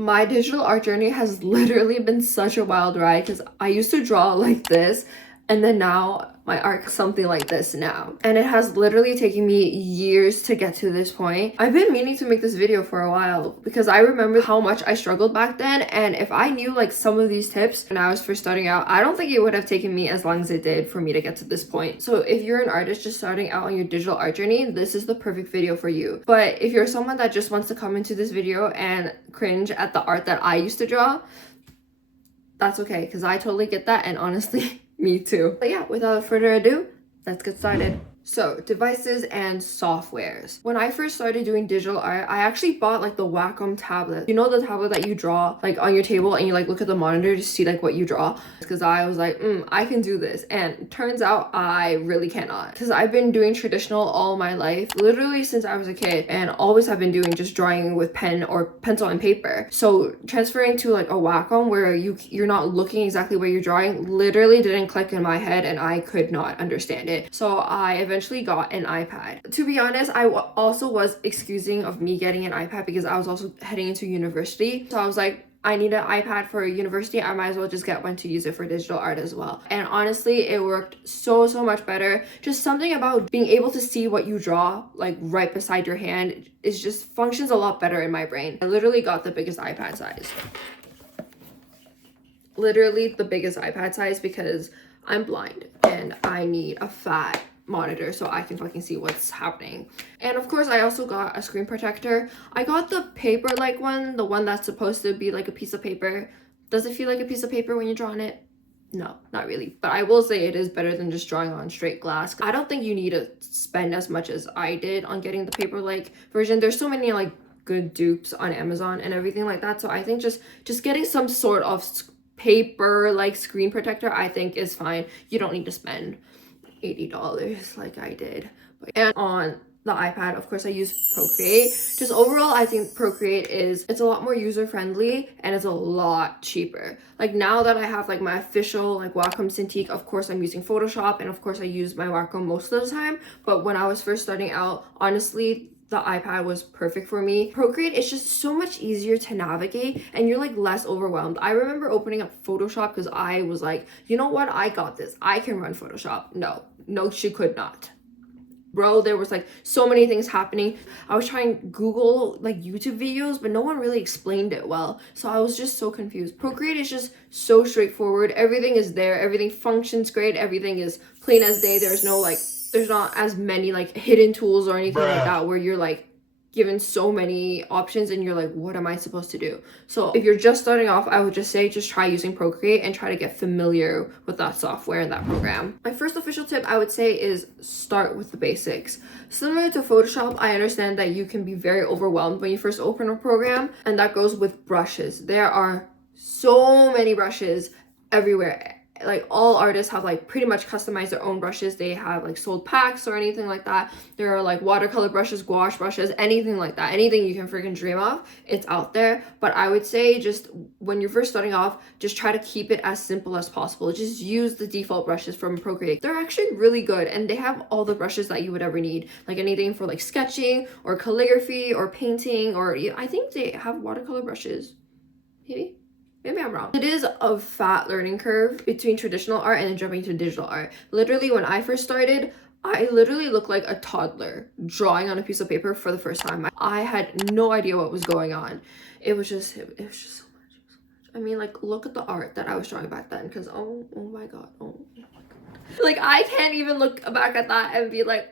My digital art journey has literally been such a wild ride because I used to draw like this, and then now my art is something like this now. And it has literally taken me years to get to this point. I've been meaning to make this video for a while because I remember how much I struggled back then, and if I knew like some of these tips when I was first starting out, I don't think it would have taken me as long as it did for me to get to this point. So if you're an artist just starting out on your digital art journey, this is the perfect video for you. But if you're someone that just wants to come into this video and cringe at the art that I used to draw, that's okay, because I totally get that, and honestly, me too. But yeah, without further ado, let's get started. So, devices and softwares. When I first started doing digital art, I actually bought like the Wacom tablet. You know, the tablet that you draw like on your table and you like look at the monitor to see like what you draw? Because I was like, I can do this. And turns out I really cannot. Because I've been doing traditional all my life, literally since I was a kid, and always have been doing just drawing with pen or pencil and paper. So transferring to like a Wacom where you're not looking exactly what you're drawing literally didn't click in my head, and I could not understand it. So I eventually got an iPad. To be honest, I also was excusing of me getting an iPad because I was also heading into university. So I was like, I need an iPad for university. I might as well just get one to use it for digital art as well. And honestly, it worked so much better. Just something about being able to see what you draw like right beside your hand is just functions a lot better in my brain. I literally got the biggest iPad size. Literally the biggest iPad size because I'm blind and I need a fat monitor so I can fucking see what's happening. And of course, I also got a screen protector. I got the paper like one, the one that's supposed to be like a piece of paper. Does it feel like a piece of paper when you're drawing it? No, not really. But I will say it is better than just drawing on straight glass. I don't think you need to spend as much as I did on getting the paper like version. There's so many like good dupes on Amazon and everything like that. So I think just getting some sort of paper like screen protector I think is fine. You don't need to spend $80 like I did. And on the iPad, of course, I use Procreate. Just overall, I think Procreate it's a lot more user-friendly and it's a lot cheaper. Like now that I have like my official like Wacom Cintiq, of course I'm using Photoshop, and of course I use my Wacom most of the time. But when I was first starting out, honestly, the iPad was perfect for me. Procreate is just so much easier to navigate and you're like less overwhelmed. I remember opening up Photoshop because I was like, you know what? I got this. I can run Photoshop. No, she could not. Bro, there was like so many things happening. I was trying to Google like YouTube videos, but no one really explained it well. So I was just so confused. Procreate is just so straightforward. Everything is there. Everything functions great. Everything is plain as day. There's not as many like hidden tools or anything like that where you're like given so many options and you're like, what am I supposed to do? So if you're just starting off, I would just say just try using Procreate and try to get familiar with that software and that program. My first official tip I would say is start with the basics. Similar to Photoshop, I understand that you can be very overwhelmed when you first open a program, and that goes with brushes. There are so many brushes everywhere. Like all artists have like pretty much customized their own brushes. They have like sold packs or anything like that. There are like watercolor brushes, gouache brushes, anything like that. Anything you can freaking dream of, it's out there. But I would say just when you're first starting off, just try to keep it as simple as possible. Just use the default brushes from Procreate. They're actually really good and they have all the brushes that you would ever need. Like anything for like sketching or calligraphy or painting, or I think they have watercolor brushes. Maybe I'm wrong. It is a fat learning curve between traditional art and then jumping to digital art. Literally, when I first started, I literally looked like a toddler drawing on a piece of paper for the first time. I had no idea what was going on. It was just so much. I mean, like, look at the art that I was drawing back then, because oh my god. Like, I can't even look back at that and be like,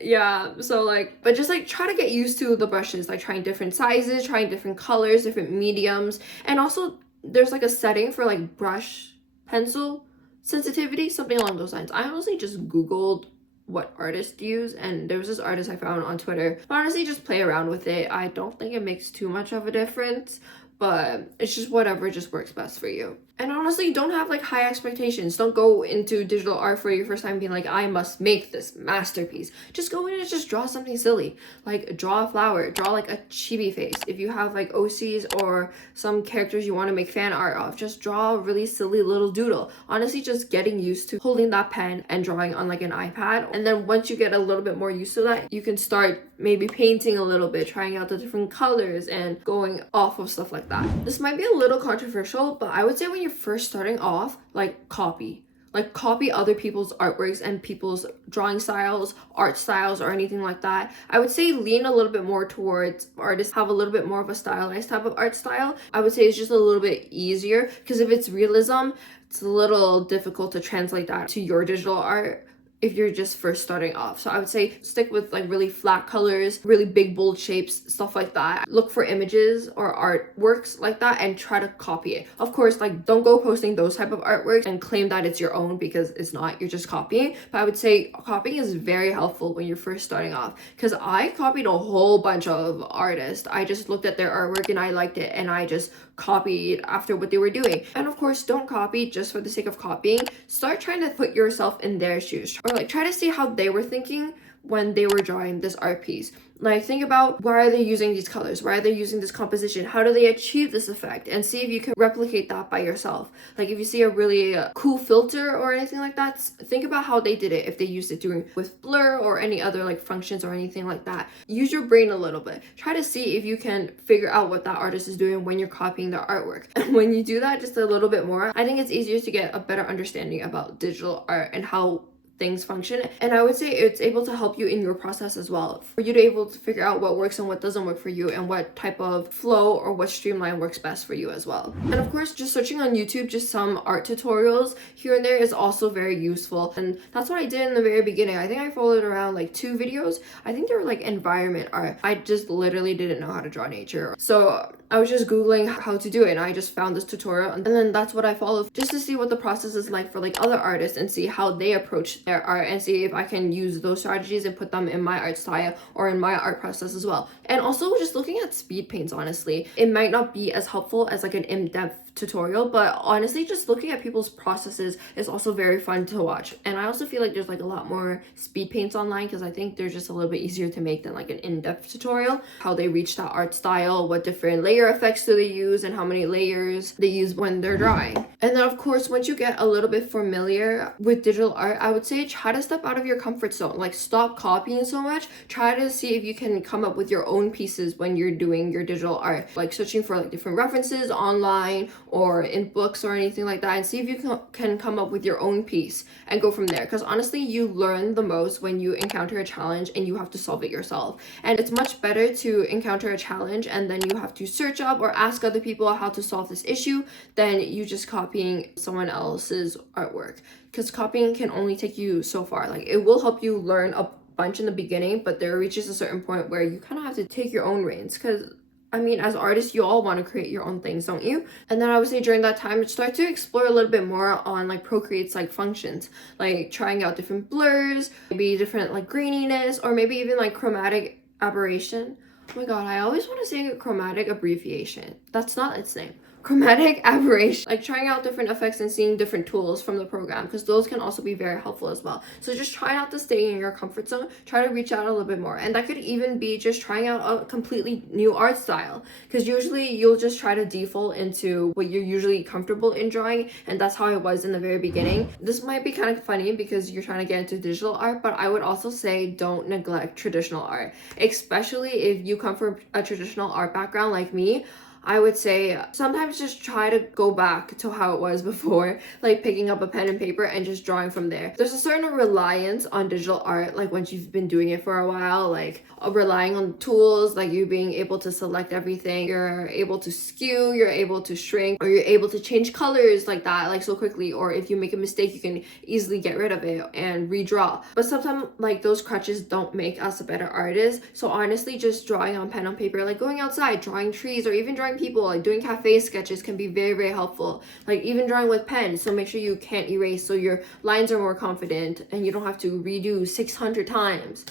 yeah. So like, but just like try to get used to the brushes, like trying different sizes, trying different colors, different mediums. And also there's like a setting for like brush pencil sensitivity, something along those lines. I honestly just Googled what artists use, and there was this artist I found on Twitter. But honestly, just play around with it. I don't think it makes too much of a difference, but it's just whatever just works best for you. And honestly, don't have like high expectations. Don't go into digital art for your first time being like, I must make this masterpiece. Just go in and just draw something silly. Like draw a flower, draw like a chibi face. If you have like OCs or some characters you want to make fan art of, just draw a really silly little doodle. Honestly, just getting used to holding that pen and drawing on like an iPad. And then once you get a little bit more used to that, you can start maybe painting a little bit, trying out the different colors and going off of stuff like that. This might be a little controversial, but I would say when you're first starting off, like copy other people's artworks and people's drawing styles, art styles, or anything like that. I would say lean a little bit more towards artists have a little bit more of a stylized type of art style. I would say it's just a little bit easier, because if it's realism, it's a little difficult to translate that to your digital art if you're just first starting off. So I would say stick with like really flat colors, really big bold shapes, stuff like that. Look for images or artworks like that and try to copy it. Of course, like don't go posting those type of artworks and claim that it's your own, because it's not, you're just copying. But I would say copying is very helpful when you're first starting off, because I copied a whole bunch of artists. I just looked at their artwork and I liked it, and I just copied after what they were doing. And of course, don't copy just for the sake of copying. Start trying to put yourself in their shoes, or like try to see how they were thinking when they were drawing this art piece. Like think about, why are they using these colors? Why are they using this composition? How do they achieve this effect? And see if you can replicate that by yourself. Like if you see a really cool filter or anything like that, think about how they did it. If they used it with blur or any other like functions or anything like that. Use your brain a little bit. Try to see if you can figure out what that artist is doing when you're copying their artwork. And when you do that just a little bit more, I think it's easier to get a better understanding about digital art and how things function. And I would say it's able to help you in your process as well, for you to able to figure out what works and what doesn't work for you, and what type of flow or what streamline works best for you as well. And of course, just searching on YouTube, just some art tutorials here and there is also very useful. And that's what I did in the very beginning. I think I followed around like 2 videos. I think they were like environment art. I just literally didn't know how to draw nature, so I was just googling how to do it, and I just found this tutorial, and then that's what I followed, just to see what the process is like for like other artists and see how they approach their art, and see if I can use those strategies and put them in my art style or in my art process as well. And also just looking at speed paints, honestly, it might not be as helpful as like an in-depth tutorial, but honestly just looking at people's processes is also very fun to watch. And I also feel like there's like a lot more speed paints online, because I think they're just a little bit easier to make than like an in-depth tutorial, how they reach that art style, what different layer effects do they use, and how many layers they use when they're drawing. And then of course, once you get a little bit familiar with digital art, I would say try to step out of your comfort zone. Like stop copying so much. Try to see if you can come up with your own pieces when you're doing your digital art, like searching for like different references online or in books or anything like that, and see if you can come up with your own piece and go from there. Because honestly, you learn the most when you encounter a challenge and you have to solve it yourself. And it's much better to encounter a challenge and then you have to search up or ask other people how to solve this issue than you just copying someone else's artwork. Because copying can only take you so far. Like it will help you learn a bunch in the beginning, but there reaches a certain point where you kind of have to take your own reins. Because I mean, as artists, you all want to create your own things, don't you? And then I would say during that time, start to explore a little bit more on like Procreate's like functions, like trying out different blurs, maybe different like graininess, or maybe even like chromatic aberration. Oh my god, I always want to say a chromatic abbreviation. That's not its name. Chromatic aberration, like trying out different effects and seeing different tools from the program, because those can also be very helpful as well. So just try not to stay in your comfort zone, try to reach out a little bit more. And that could even be just trying out a completely new art style, because usually you'll just try to default into what you're usually comfortable in drawing, and that's how it was in the very beginning. This might be kind of funny because you're trying to get into digital art, but I would also say don't neglect traditional art, especially if you come from a traditional art background like me. I would say sometimes just try to go back to how it was before, like picking up a pen and paper and just drawing from there. There's a certain reliance on digital art, like once you've been doing it for a while, like relying on tools, like you being able to select everything, you're able to skew, you're able to shrink, or you're able to change colors like that, like so quickly. Or if you make a mistake, you can easily get rid of it and redraw. But sometimes like those crutches don't make us a better artist. So honestly, just drawing on pen and paper, like going outside, drawing trees, or even drawing people, like doing cafe sketches can be very, very helpful. Like even drawing with pen, so make sure you can't erase, so your lines are more confident and you don't have to redo 600 times.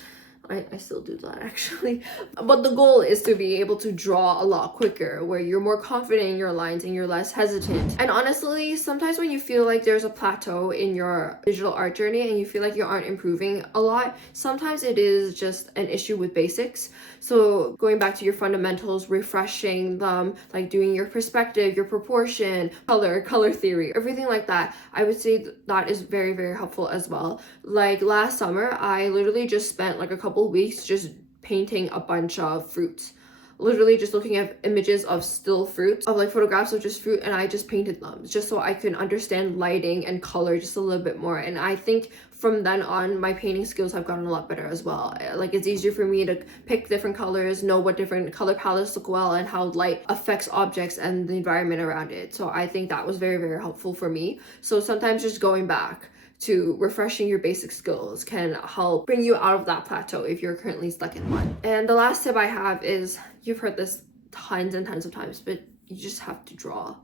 I still do that actually. But the goal is to be able to draw a lot quicker, where you're more confident in your lines and you're less hesitant. And honestly, sometimes when you feel like there's a plateau in your digital art journey and you feel like you aren't improving a lot, sometimes it is just an issue with basics. So going back to your fundamentals, refreshing them, like doing your perspective, your proportion, color theory, everything like that, I would say that is very, very helpful as well. Like last summer, I literally just spent like a couple weeks just painting a bunch of fruits, literally just looking at images of still fruits, of like photographs of just fruit, and I just painted them just so I can understand lighting and color just a little bit more. And I think from then on, my painting skills have gotten a lot better as well. Like it's easier for me to pick different colors, know what different color palettes look well, and how light affects objects and the environment around it. So I think that was very, very helpful for me. So sometimes just going back to refreshing your basic skills can help bring you out of that plateau if you're currently stuck in one. And the last tip I have is, you've heard this tons and tons of times, but you just have to draw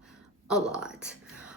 a lot.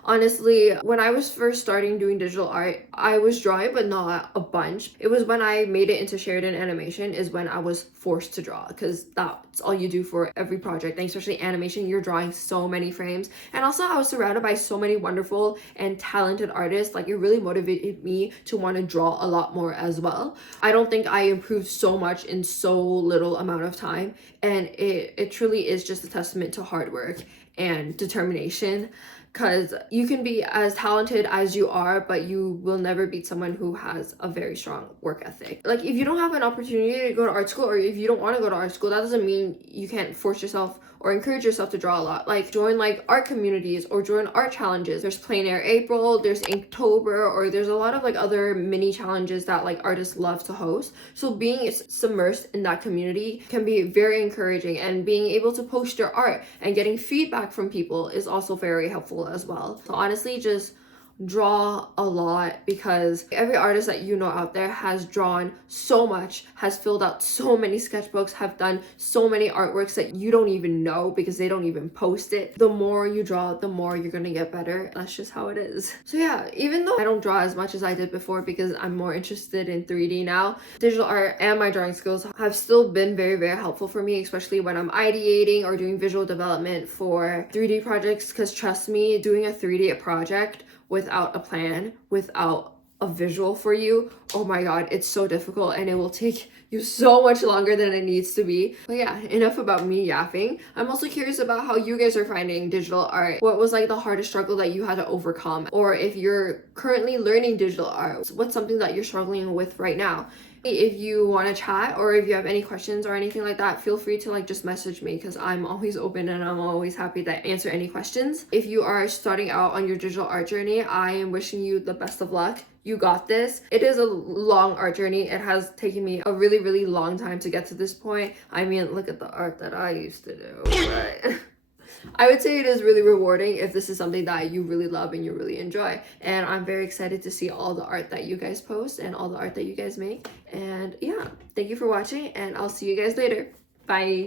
Honestly, when I was first starting doing digital art, I was drawing, but not a bunch. It was when I made it into Sheridan Animation is when I was forced to draw, because that's all you do for every project. And especially animation, you're drawing so many frames. And also I was surrounded by so many wonderful and talented artists. Like it really motivated me to want to draw a lot more as well. I don't think I improved so much in so little amount of time. And it truly is just a testament to hard work and determination. Because you can be as talented as you are, but you will never beat someone who has a very strong work ethic. Like if you don't have an opportunity to go to art school, or if you don't want to go to art school, that doesn't mean you can't force yourself or encourage yourself to draw a lot. Like join like art communities or join art challenges. There's Plein Air April, there's Inktober, or there's a lot of like other mini challenges that like artists love to host. So being submersed in that community can be very encouraging, and being able to post your art and getting feedback from people is also very helpful as well. So honestly, just draw a lot, because every artist that you know out there has drawn so much, has filled out so many sketchbooks, have done so many artworks that you don't even know because they don't even post it. The more you draw, the more you're gonna get better. That's just how it is. So yeah, even though I don't draw as much as I did before because I'm more interested in 3D now, digital art and my drawing skills have still been very, very helpful for me, especially when I'm ideating or doing visual development for 3D projects. Because trust me, doing a 3D project without a plan, without a visual for you, oh my god, it's so difficult, and it will take you so much longer than it needs to be. But yeah, enough about me yapping. I'm also curious about how you guys are finding digital art. What was like the hardest struggle that you had to overcome? Or if you're currently learning digital art, what's something that you're struggling with right now? If you want to chat, or if you have any questions or anything like that, feel free to like just message me, because I'm always open and I'm always happy to answer any questions. If you are starting out on your digital art journey, I am wishing you the best of luck. You got this. It is a long art journey. It has taken me a really, really long time to get to this point. I mean, look at the art that I used to do, but I would say it is really rewarding if this is something that you really love and you really enjoy. And I'm very excited to see all the art that you guys post and all the art that you guys make. And yeah, thank you for watching, and I'll see you guys later. Bye.